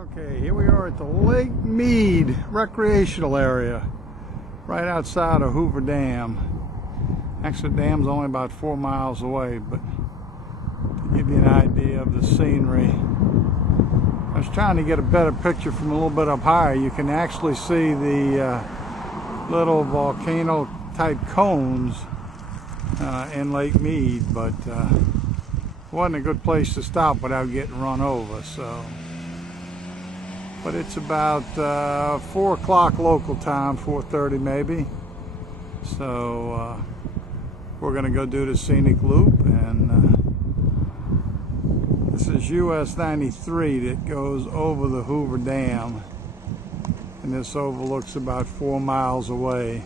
Okay, here we are at the Lake Meade Recreational Area, right outside of Hoover Dam. Actually, the dam's only about 4 miles away, but to give you an idea of the scenery, I was trying to get a better picture from a little bit up higher. You can actually see the little volcano-type cones in Lake Meade, but it wasn't a good place to stop without getting run over. But it's about 4 o'clock local time, 4:30 maybe. So we're going to go do the scenic loop, and this is US 93 that goes over the Hoover Dam, and this overlooks about 4 miles away.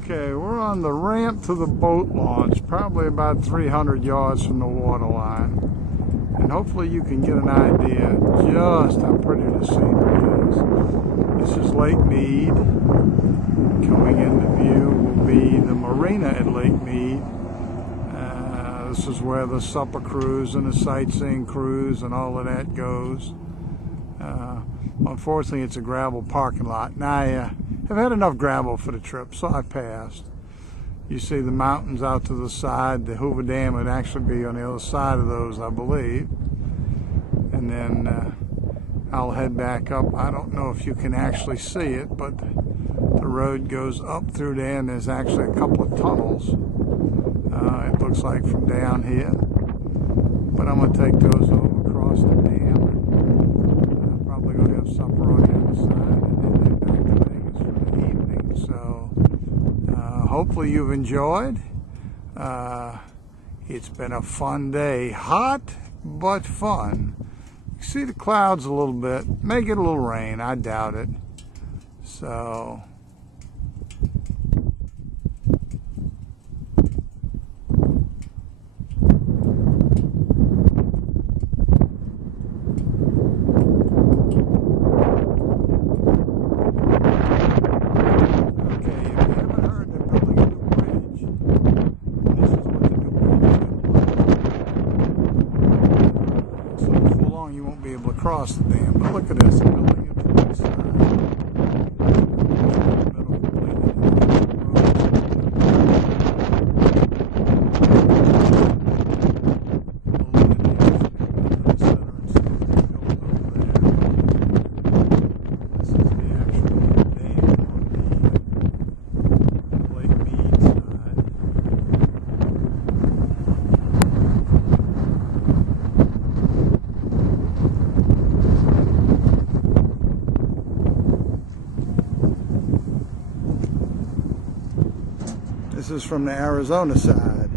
Okay, we're on the ramp to the boat launch, probably about 300 yards from the water line. And hopefully you can get an idea just how pretty the scenery is. This is Lake Meade. Coming into view will be the marina at Lake Meade. This is where the supper cruise and the sightseeing cruise and all of that goes. Unfortunately, it's a gravel parking lot. And I have had enough gravel for the trip, so I passed. You see the mountains out to the side. The Hoover Dam would actually be on the other side of those, I believe. And then I'll head back up. I don't know if you can actually see it, but the road goes up through there, and there's actually a couple of tunnels. It looks like from down here. But I'm going to take those over across the dam. I'm probably going to have supper on the other side, and then head back to Vegas for the evening. So hopefully you've enjoyed. It's been a fun day. Hot, but fun. You see the clouds a little bit. May get a little rain. I doubt it. So across the dam, but look at this, building it from the side. This is the actual dam on the Lake Meade side. This is from the Arizona side.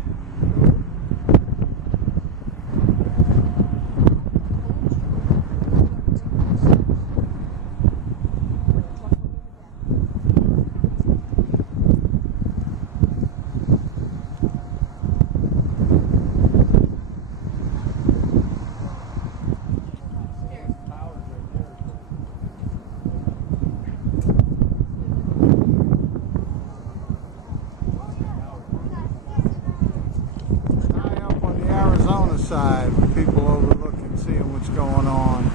Side with people overlooking, seeing what's going on.